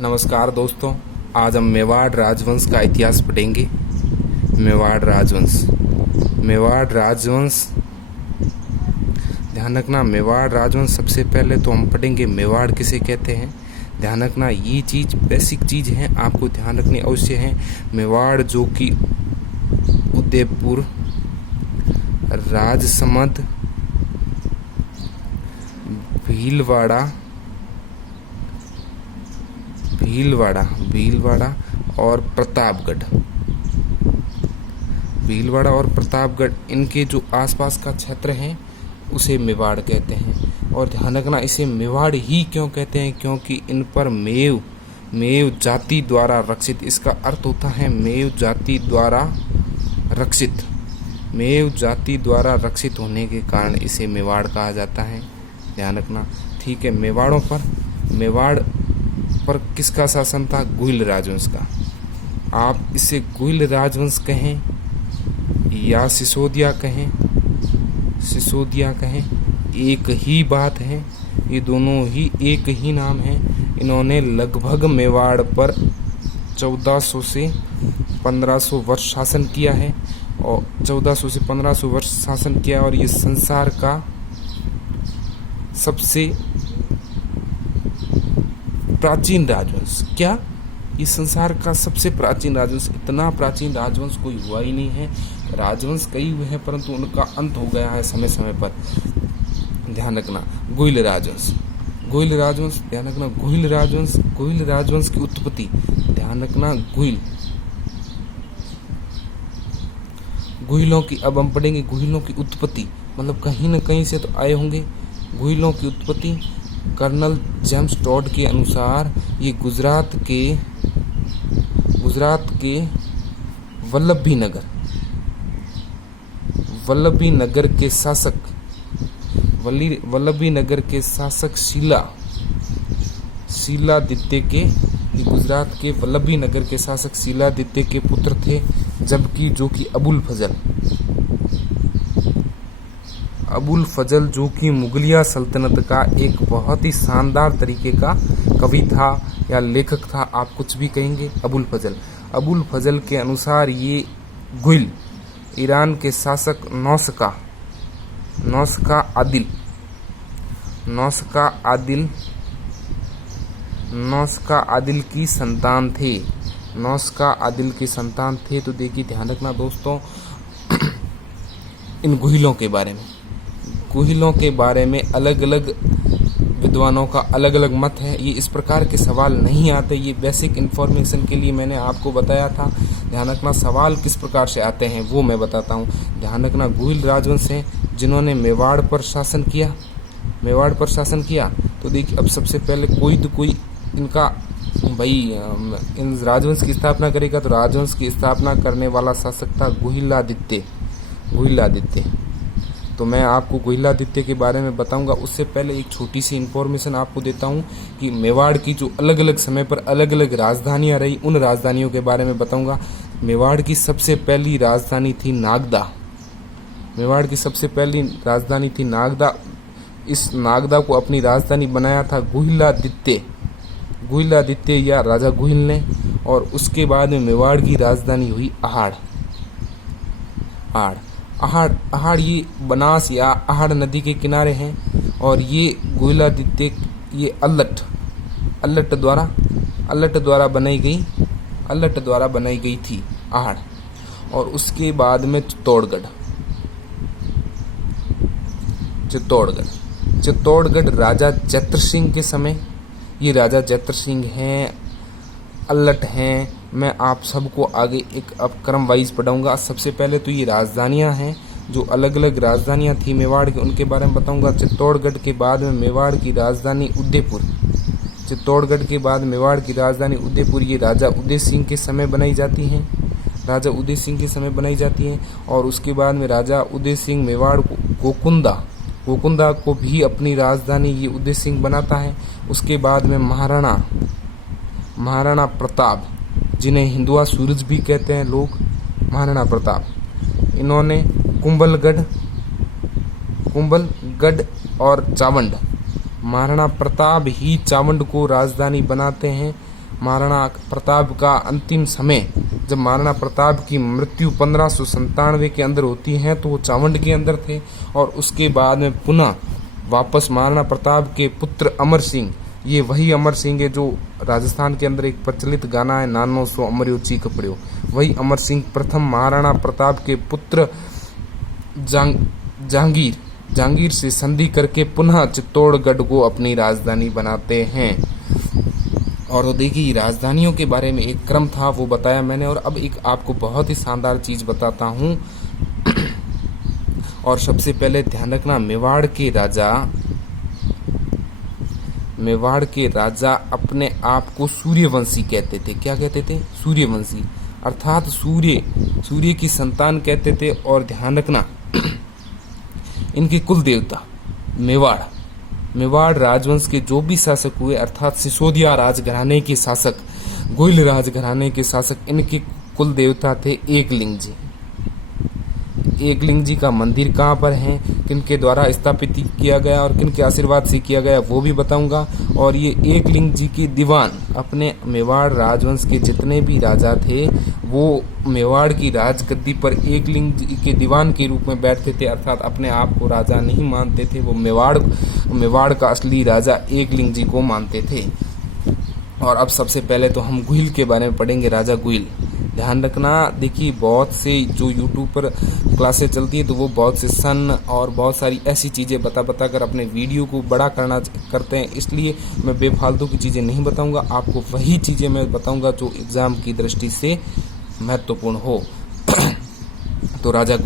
नमस्कार दोस्तों, आज हम मेवाड़ राजवंश का इतिहास पढ़ेंगे। मेवाड़ राजवंश ध्यान रखना। मेवाड़ राजवंश सबसे पहले तो हम पढ़ेंगे मेवाड़ किसे कहते हैं। ध्यान रखना, ये चीज़ बेसिक चीज़ है, आपको ध्यान रखनी अवश्य है। मेवाड़ जो कि उदयपुर, राजसमंद, भीलवाड़ा और प्रतापगढ़ इनके जो आसपास का क्षेत्र है उसे मेवाड़ कहते हैं। और ध्यान रखना, इसे मेवाड़ ही क्यों कहते हैं, क्योंकि इन पर मेव जाति द्वारा रक्षित, इसका अर्थ होता है मेव जाति द्वारा रक्षित होने के कारण इसे मेवाड़ कहा जाता है। ध्यान रखना, ठीक है। मेवाड़ पर किसका शासन था? गुहिल राजवंश का। आप इसे गुहिल राजवंश कहें या सिसोदिया कहें, एक ही बात है, ये दोनों ही एक ही नाम है। इन्होंने लगभग मेवाड़ पर 1400 से 1500 वर्ष शासन किया है, और 1400 से 1500 वर्ष शासन किया, और ये संसार का सबसे प्राचीन राजवंश, क्या ये संसार का सबसे प्राचीन राजवंश? इतना प्राचीन राजवंश कोई हुआ ही नहीं है। राजवंश कई हुए हैं परंतु उनका अंत हो गया है समय समय पर। ध्यान रखना, गुहिल राजवंश, ध्यान रखना, गुहिल राजवंश की उत्पत्ति। ध्यान रखना, गुहिलों की, अब हम पढ़ेंगे गुहिलों की उत्पत्ति, मतलब कहीं न कहीं से तो आए होंगे। गुहिलों की उत्पत्ति कर्नल जेम्स टॉड के अनुसार ये गुजरात के वल्लभी नगर के शासक शीलादित्य के, गुजरात के वल्लभी नगर के शासक शीलादित्य के पुत्र थे, जबकि जो कि अबुल फजल जो कि मुगलिया सल्तनत का एक बहुत ही शानदार तरीके का कवि था या लेखक था, आप कुछ भी कहेंगे। अबुल फजल के अनुसार ये गुहिल ईरान के शासक नौशका आदिल की संतान थे। तो देखिए, ध्यान रखना दोस्तों, इन गुहिलों के बारे में अलग अलग विद्वानों का अलग अलग मत है। ये इस प्रकार के सवाल नहीं आते, ये बेसिक इन्फॉर्मेशन के लिए मैंने आपको बताया था। ध्यान रखना, सवाल किस प्रकार से आते हैं वो मैं बताता हूँ। ध्यान रखना, गुहिल राजवंश हैं जिन्होंने मेवाड़ पर शासन किया। तो देखिए, अब सबसे पहले कोई इनका इन राजवंश की स्थापना करेगा, तो राजवंश की स्थापना करने वाला शासक था गुहिलादित्य। तो मैं आपको गुहिलादित्य के बारे में बताऊंगा। उससे पहले एक छोटी सी इन्फॉर्मेशन आपको देता हूं कि मेवाड़ की जो अलग अलग समय पर अलग अलग राजधानियां रही, उन राजधानियों के बारे में बताऊंगा। मेवाड़ की सबसे पहली राजधानी थी नागदा। इस नागदा को अपनी राजधानी बनाया था गुहिलादित्य या राजा गुहिल ने, और उसके बाद में मेवाड़ की राजधानी हुई अहाड़ ये बनास या अहाड़ नदी के किनारे हैं, और ये गुहिलादित्य ये अल्लट द्वारा बनाई गई थी अहाड़। और उसके बाद में चित्तौड़गढ़ राजा जैत्र सिंह के समय, ये राजा जैत्र सिंह हैं, अल्लट हैं। मैं आप सबको आगे एक अब क्रम वाइज पढ़ाऊंगा। सबसे पहले तो ये राजधानियां हैं, जो अलग अलग राजधानियां थी मेवाड़ की, उनके बारे में बताऊंगा। चित्तौड़गढ़ के बाद में मेवाड़ की राजधानी उदयपुर, ये राजा उदय सिंह के समय बनाई जाती हैं। और उसके बाद में राजा उदय सिंह मेवाड़ को गोकुंदा को भी अपनी राजधानी ये उदय सिंह बनाता है। उसके बाद में महाराणा प्रताप, जिन्हें हिंदुआ सूरज भी कहते हैं लोग, महाराणा प्रताप, इन्होंने कुंभलगढ़ और चावंड, महाराणा प्रताप ही चावंड को राजधानी बनाते हैं। महाराणा प्रताप का अंतिम समय, जब महाराणा प्रताप की मृत्यु 1597 के अंदर होती है तो वो चावंड के अंदर थे, और उसके बाद में पुनः वापस महाराणा प्रताप के पुत्र अमर सिंह, ये वही अमर सिंह है जो राजस्थान के अंदर एक प्रचलित गाना है, नानो सो अमरियो चीख पड़ियो, वही अमर सिंह प्रथम महाराणा प्रताप के पुत्र जहांगीर से संधि करके पुनः चित्तौड़गढ़ को अपनी राजधानी बनाते हैं। और देखिए राजधानियों के बारे में एक क्रम था वो बताया मैंने, और अब एक आपको बहुत ही शानदार चीज बताता हूं। और सबसे पहले ध्यान रखना, मेवाड़ के राजा अपने आप को सूर्यवंशी कहते थे। क्या कहते थे? सूर्यवंशी, अर्थात सूर्य की संतान कहते थे। और ध्यान रखना इनके कुल देवता मेवाड़ राजवंश के जो भी शासक हुए, अर्थात सिसोदिया राजघराने के शासक, गोइल राजघराने के शासक, इनके कुल देवता थे एकलिंग जी। एकलिंग जी का मंदिर कहाँ पर है, किनके द्वारा स्थापित किया गया और किनके आशीर्वाद से किया गया वो भी बताऊंगा। और ये एकलिंग जी के दीवान, अपने मेवाड़ राजवंश के जितने भी राजा थे वो मेवाड़ की राजगद्दी पर एकलिंग जी के दीवान के रूप में बैठते थे, अर्थात अपने आप को राजा नहीं मानते थे, वो मेवाड़ का असली राजा एकलिंग जी को मानते थे। और अब सबसे पहले तो हम गुहिल के बारे में पढ़ेंगे, राजा गुहिल। ध्यान रखना, देखिए बहुत से जो यूट्यूब पर क्लासेस चलती है तो वो बहुत से सन और बहुत सारी ऐसी चीज़ें बता कर अपने वीडियो को बड़ा करते हैं, इसलिए मैं बेफालतू की चीज़ें नहीं बताऊंगा, आपको वही चीज़ें मैं बताऊंगा जो एग्जाम की दृष्टि से महत्वपूर्ण हो। तो राजा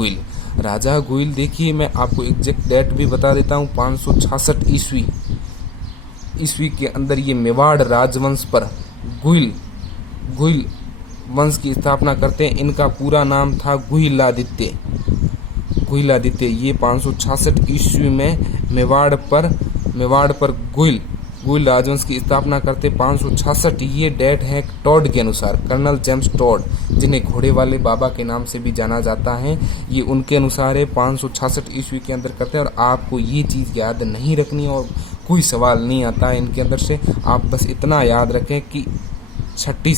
गुहिल देखिए मैं आपको एग्जैक्ट डेट भी बता देता हूँ, 566 ईस्वी के अंदर ये मेवाड़ राजवंश पर गुहिल वंश की स्थापना करते हैं। इनका पूरा नाम था गुहिलादित्य। ये 566 ईस्वी में मेवाड़ पर गुहिल राजवंश की स्थापना करते। 566 ये डेट है टॉड के अनुसार, कर्नल जेम्स टॉड, जिन्हें घोड़े वाले बाबा के नाम से भी जाना जाता है, ये उनके अनुसार है 566 ईस्वी के अंदर करते हैं। और आपको ये चीज़ याद नहीं रखनी और कोई सवाल नहीं आता है इनके अंदर से, आप बस इतना याद रखें कि 6वीं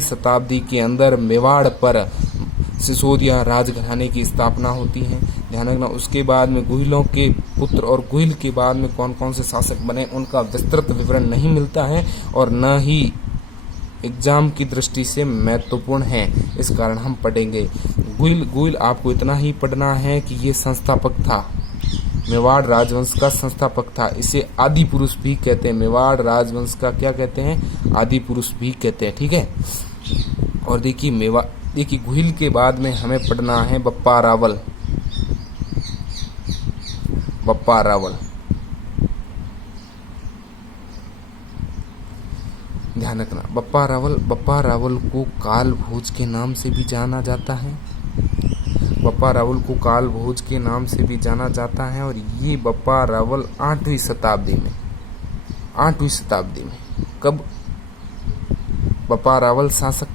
शताब्दी के अंदर मेवाड़ पर सिसोदिया राजघराने की स्थापना होती है। ध्यान रखना, उसके बाद में गुहिलों के पुत्र और गुहिल के बाद में कौन कौन से शासक बने उनका विस्तृत विवरण नहीं मिलता है और न ही एग्जाम की दृष्टि से महत्वपूर्ण है, इस कारण हम पढ़ेंगे। गुहिल आपको इतना ही पढ़ना है कि ये संस्थापक था, मेवाड़ राजवंश का संस्थापक था। इसे आदि पुरुष भी कहते हैं, मेवाड़ राजवंश का क्या कहते हैं? आदि पुरुष भी कहते हैं, ठीक है। और देखिए गुहिल के बाद में हमें पढ़ना है बप्पा रावल। ध्यान रखना, बप्पा रावल को काल भोज के नाम से भी जाना जाता है। बप्पा रावल को काल भोज के नाम से भी जाना जाता है। और ये बप्पा रावल 8वीं शताब्दी में कब बप्पा रावल शासक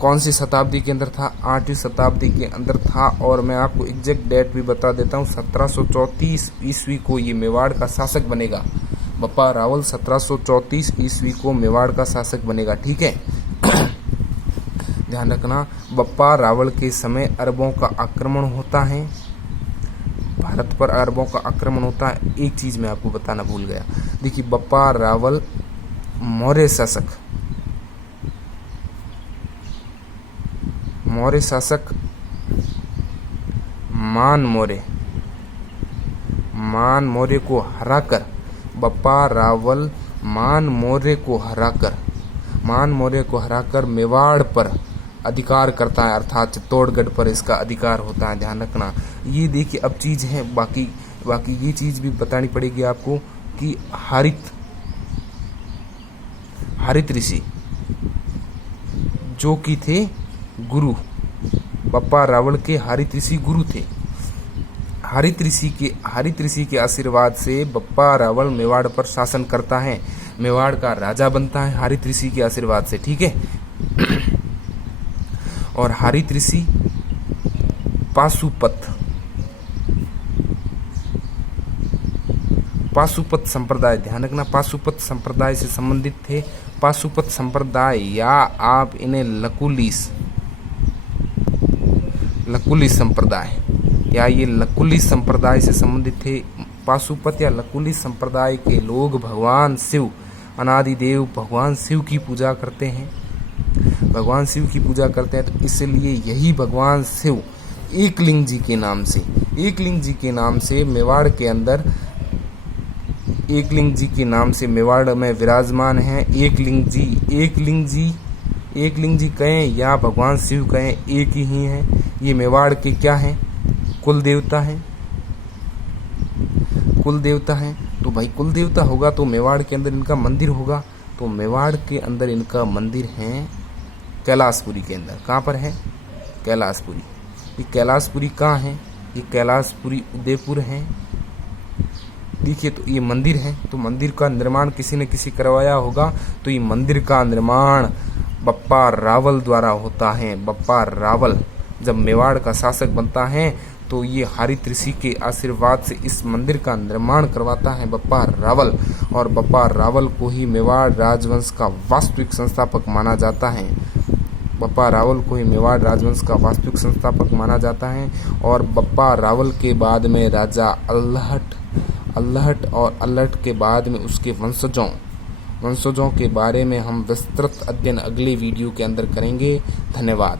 कौन सी शताब्दी के अंदर था? 8वीं शताब्दी के अंदर था। और मैं आपको एग्जैक्ट डेट भी बता देता हूँ, 1734 ईस्वी को ये मेवाड़ का शासक बनेगा। बप्पा रावल 1734 ईस्वी को मेवाड़ का शासक बनेगा, ठीक है। ध्यान रखना, बप्पा रावल के समय अरबों का आक्रमण होता है, भारत पर अरबों का आक्रमण होता है। एक चीज मैं आपको बताना भूल गया, देखिए बप्पा रावल मौर्य शासक मान मौर्य को हराकर, बप्पा रावल मान मौर्य को हराकर मेवाड़ पर अधिकार करता है, अर्थात चित्तौड़गढ़ पर इसका अधिकार होता है। ध्यान रखना, ये देखिए अब चीज है, बाकी ये चीज भी बतानी पड़ेगी आपको कि हरित ऋषि जो कि थे गुरु, बप्पा रावल के हरित ऋषि गुरु थे। हरित ऋषि के आशीर्वाद से बप्पा रावल मेवाड़ पर शासन करता है, मेवाड़ का राजा बनता है हरित ऋषि के आशीर्वाद से, ठीक है। और हरित ऋषि पाशुपत संप्रदाय, ध्यान रखना पाशुपत संप्रदाय से संबंधित थे। पाशुपत संप्रदाय या आप इन्हें लकुली संप्रदाय या ये लकुली संप्रदाय से संबंधित थे। पाशुपत या लकुली संप्रदाय के लोग भगवान शिव, अनादिदेव भगवान शिव की पूजा करते हैं। भगवान शिव की पूजा करते हैं, तो इसलिए यही भगवान शिव एकलिंग जी के नाम से मेवाड़ के अंदर, एकलिंग जी के नाम से मेवाड़ में विराजमान हैं। एकलिंग जी कहें या भगवान शिव कहें, एक ही हैं। ये मेवाड़ के क्या हैं? कुल देवता हैं। तो भाई कुल देवता होगा तो मेवाड़ के अंदर इनका मंदिर होगा। तो मेवाड़ के अंदर इनका मंदिर है कैलाशपुरी के अंदर। कहाँ पर है? कैलाशपुरी। ये कैलाशपुरी कहाँ है? ये कैलाशपुरी उदयपुर है। देखिए, तो ये मंदिर है, तो मंदिर का निर्माण किसी न किसी करवाया होगा। तो ये मंदिर का निर्माण बप्पा रावल द्वारा होता है। बप्पा रावल जब मेवाड़ का शासक बनता है तो ये हरित ऋषि के आशीर्वाद से इस मंदिर का निर्माण करवाता है बप्पा रावल। और बप्पा रावल को ही मेवाड़ राजवंश का वास्तविक संस्थापक माना जाता है। बप्पा रावल को ही मेवाड़ राजवंश का वास्तविक संस्थापक माना जाता है। और बप्पा रावल के बाद में राजा अल्हट और अल्हट के बाद में उसके वंशजों के बारे में हम विस्तृत अध्ययन अगले वीडियो के अंदर करेंगे। धन्यवाद।